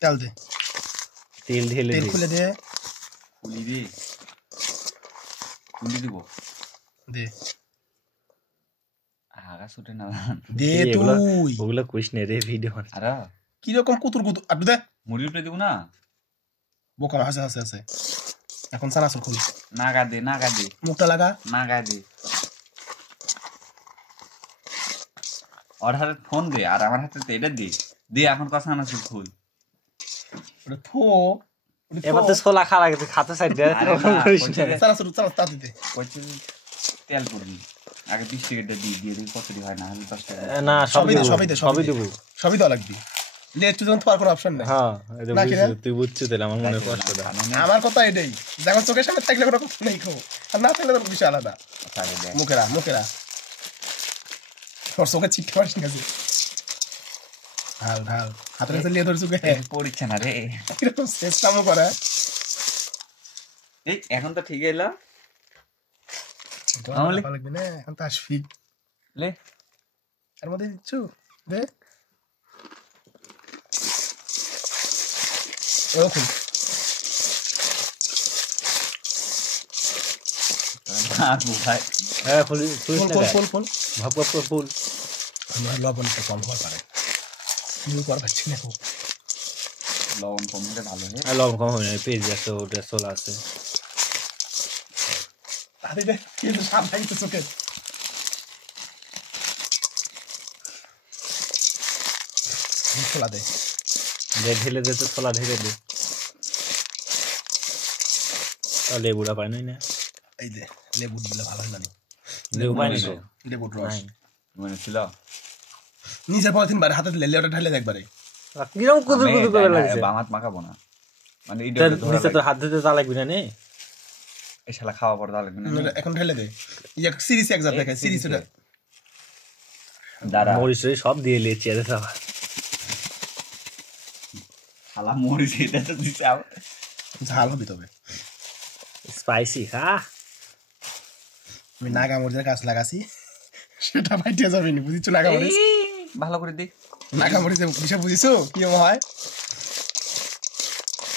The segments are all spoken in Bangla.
তেল দে, তেল ঢেলে তেল দে খুলে দে, খুলি দে, খুলি দিব দে আগা ছুটে না দে এগুলো তুই ওগুলো কইস না রে ভিডিও আর কিরকম কুতুর কুতুর আটু দে মুড়ি উঠে দিব না বোকা আছে আছে আছে এখন সানাসুর খুল নাগা দে মুখটা লাগা নাগা দে ওর হাতে ফোন দে আর আমার হাতে এটা দে দে এখন কথা না শুধু খুল ওটা থো এবার তো ছোলা খা লাগে খাতে সাইড দে সানাসুর চালা তাতে দে কইছে তেল পড়বি আগে 20 টাকা দিয়ে দিই কত হয় না হলে 10 টাকা না সবই দে সবই দেব সবই দেওয়া লাগবে লেট তুই যখন তোর কোনো অপশন নাই হ্যাঁ এটা বুঝছিস তুই বুঝছিস তাহলে আমার মনে কষ্টটা আমার কথা এটাই যখন চোখের সামনে থাকলে কোনো কথা নেই খো আর না থাকলে তো বিষয় আলাদা মুখেরা তোর চোখে চিটকে পারিস না ঢাল হাতের কাছে লিয়ে ধর চোখে পড়ছে না রে এরকম চেষ্টামো করে এই এখন তো ঠিক এলো লাগবে না এখন তো আসবি লে এর মধ্যে দিচ্ছু দে ওরকম হ্যাঁ ফুল ভাব ফুল আমার লবণ একটু কম হওয়ার পারে কিন্তু কর পাচ্ছি না লবণ কম হলে ভালো হয় আর লবণ কম হবে না পেঁয়াজ আছে ওটা ছোলা আছে আরে দে কিন্তু সাপ ভাইতে চোখে ছোলা দে ঢেলে দে তো ছোলা ঢেলে দে লেবুটা পাই না এই দে লেবু দিলে ভালো হয় না লেবু পাই না তো লেবুর রস মানে ছিল নিজের পলিথিন বারে হাতে লেলে ওটা ঢালে একবারে কিরকম কুদুর করে লাগছে বামাত মাখাবো না মানে নিচে তো হাত দিতে তা লাগবে না নে এই শালা খাওয়া পড়া লাগবে না এখন ঢেলে দে এক সিরিজ এক জাত দেখায় সিরিজ ওটা দাঁড়া মরিচ সব দিয়ে লেচি আরে সব শালা মরিচ এটা তো দিছে ঝাল হবে তবে স্পাইসি খা আমি নাগা মরিচের গাছ লাগাছি সেটা ফাইটে যাবে নি বুঝিছো নাগা মরিচ ভালো করে দে নাগা মরিচের বিষয় বুঝিছো কি হয়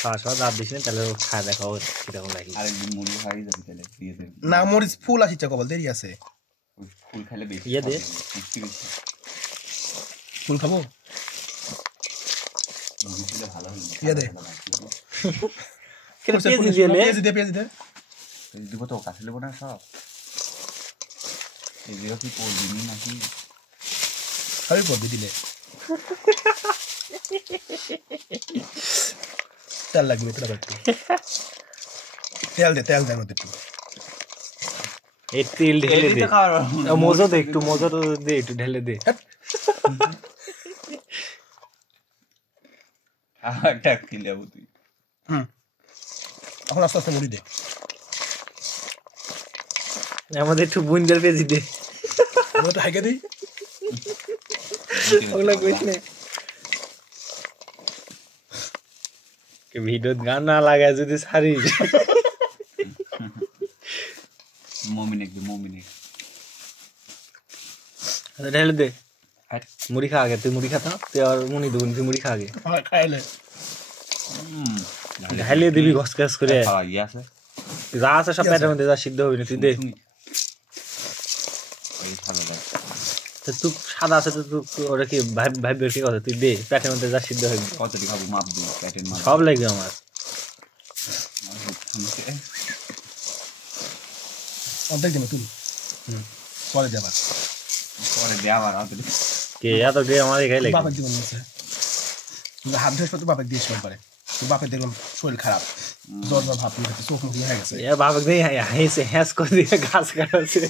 খাওয়া দাঁত দিস না তাহলে খাওয়া দেখাও কিরকম লাগে আরেকদিন মুড়ি খাই যাবি তাহলে দিয়ে দে না মরিচ ফুল আসিছে কবল দেরি আছে ফুল খেলে বেশি ইয়ে দে ফুল খাবো মুড়ি ভালো হয় ইয়ে দে পেঁয়াজ দে দিব তো কাছে নেবো না সব এগুলো কি পড়বি নাকি খাবি পড়বি দিলে তেল লাগবে তোরা একটু তেল দে মধ্যে একটু এই তেল ঢেলে দে মজো দে একটু মজো দে একটু ঢেলে দে একটা কি লেবু তুই এখন আস্তে আস্তে মুড়ি দে আমাদের একটু বুঞ্জার পেজি দে আমরা তো হাইকে দিই ওগুলা কইস না ভিডিওত গান না লাগায় যদি সারি মমিনেক ঢেলে দে মুড়ি খা আগে তুই মুড়ি খাতা তুই আর মুনি দেবো তুই মুড়ি খা আগে খাইলে ঢাইলে দিবি ঘস ঘস করে ইয়ে আছে যা আছে সব পেটের মধ্যে যা সিদ্ধ হবে না তুই দে ভালো লাগে তুই সাদা আছে তুই ওরা কি ভাববে কি কথা তুই দে পেটের মধ্যে যা সিদ্ধ হবে কতটি খাবো মাপ দিই পেটের মাপ সব লাগবে আমার অর্ধেক দিন তুই পরে দে আবার কে এত দে আমার খাই লাগে বাপের জীবন আছে হাত ধরে তো বাপের দিয়ে শোন পারে তো বাপের দেখলাম শরীর খারাপ জ্বর ভাব নিয়ে চোখ মুখ হয়ে গেছে এ বাপে দেই হেসে হ্যাস করে দিয়ে ঘাস কাটাচ্ছে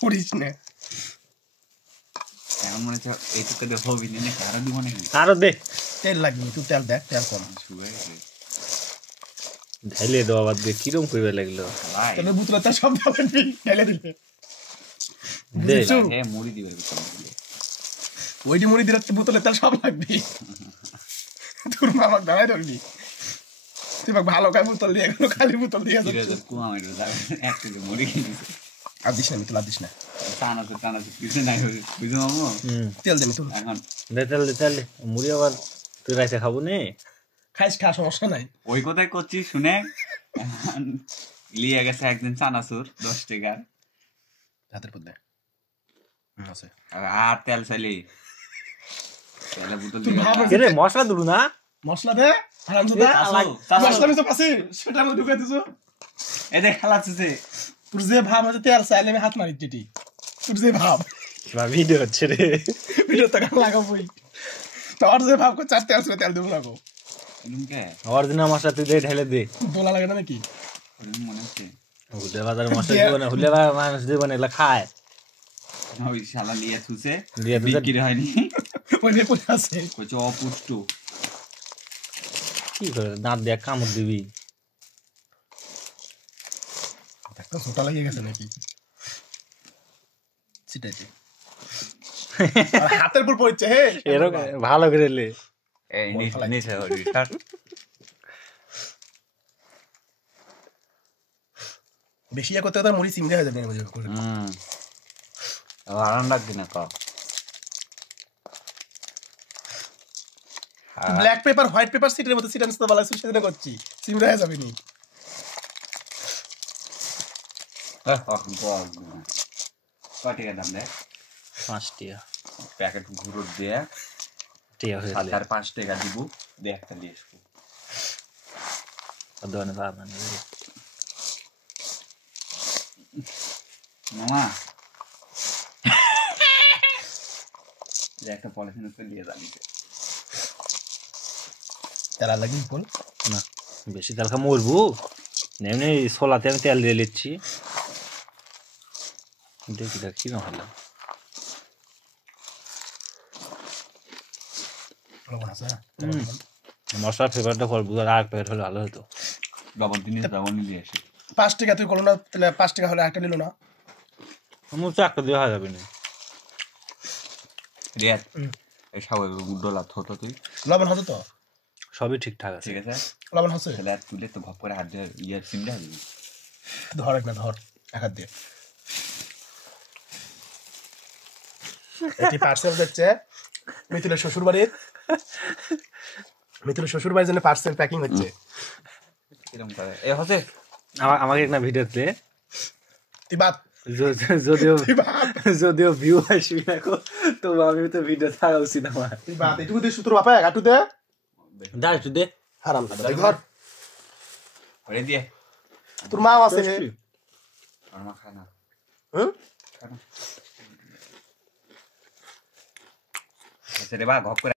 পড়িস না এখন মনে হচ্ছে এইটুকু দিয়ে হবি না আরো দিব নাকি আরো দে তেল লাগবে তুই তেল দেখ তেল কম ঢাইলে দেওয়া বাদ দিয়ে কিরম করবে লাগলো তবে বুতলা তার সব পাবেন ঢেলে দিলে দে মুড়ি দিবে ওইটি মুড়ি দিলে বোতলে তেল সব লাগবে তোর মামাক দাঁড়ায় ধরবি তুই ভালো খাই বোতল দিয়ে এগুলো খালি বোতল দিয়ে মুড়ি কিনেছে আর দিস না মিতুল, আর দিস না। টানাচুর কিছু নাই বুঝো মামু। তেল দে মিতুল। এখন দে তেল দে মুড়ি আবার তুই রাইতে খাবো নে খাইস, খা, সমস্যা নাই। ওই কথাই করছি শুনে লিয়ে গেছে একদিন চানাচুর 10 টাকার হাতের পর দে আছে। আর তেল চাইলি তেলের বোতল তুই ভাব দিয়ে রে মশলা দিলু না মশলা দে হারামজাদা। মশলা মিশে পাছি সেটা আমি ঢুকাই দিছো। এই দেখ খালাচ্ছে তোর যে ভাব আছে তেল চাইলে আমি হাত মারি দিটি। তোর যে ভাব ভিডিও হচ্ছে রে ভিডিও তো লাগাবোই। তোর যে ভাব কো চার তেল ছিল, তেল দেবো লাগো। এরকমকে অরিজিনাল মশলা তুই দে ঢেলে দে দোলা লাগে না নাকি? মনে হচ্ছে হুলে বাজার মশলা দিব না, হুলে বাজার মানুষ দিব না, এগুলা খায় ওই শালা লিয়ে থুছে লিয়ে থুছে। বিক্রি হয়নি ওই যে পড়ে আছে। কইছে অপুষ্ট কি করে দাঁত দিয়ে কামড় দিবি একটা ছোটা লাগিয়ে গেছে নাকি সেটাইতে। আর হাতের উপর পড়ছে হে এরকম ভালো করে লে এই নিচে হরি স্যার বেশি করতে করতে মুড়ি চিমড়ে হয়ে যাবে না বুঝে করে। আরাম লাগবে না ক ব্ল্যাক পেপার হোয়াইট পেপার সিটের মতো সিটান্স তো ভালো আছে, সেদিন করছি চিমড়ে হয়ে যাবে নি। কটিকা দাম দে 5 টাকা প্যাকেট ঘুরো দিয়ে টিয়া হয়ে গেলে 5 টাকা দিব দে একটা দিয়ে আসবো দোকানে পাবো না মামা একটা পলিথিন তো দিয়ে জানিছে তারা লাগি বল না বেশি তেল খা মরবো এমনি ছোলাতে আমি তেল দিয়ে নিচ্ছি দেখি না হলো লবণ আছে মশলার ফ্লেভারটা ফল বুঝার আর প্যাকেট হলে ভালো হতো ডবল দিনে ডবল নিয়ে আসি 5 টাকা তুই করলো না, তাহলে 5 টাকা হলে একটা নিল না। আমার তো একটা দেওয়া যাবে না রিয়াদ এই সাবল ডলা থতো তুই লবণ হতো তো? সবই ঠিকঠাক আছে ঠিক আছে লবণ হচ্ছে তাহলে আর তুলে তো ভাব করে হাত দিয়ে ইয়ে সিমটা দিবি ধর এক না ধর এক হাত দিয়ে। এটি পার্সেল দিচ্ছে মিতুলের শ্বশুর বাড়ির। মিতুলের শ্বশুর বাড়ির জন্য পার্সেল প্যাকিং হচ্ছে। কিরকম করে এ হচ্ছে আমাকে একটা ভিডিওতে তুই বাদ যদিও ভিউ আসবি না তো আমি তো ভিডিও ছাড়া উচিত আমার তুই বাদ এটুকু দিয়ে সুতোর বাপা গাটু দে দা একটু দে হারাম ধর করে দিয়ে তোর মা আছে আর মা খানা হুম আচ্ছা রে বা ঘপ করে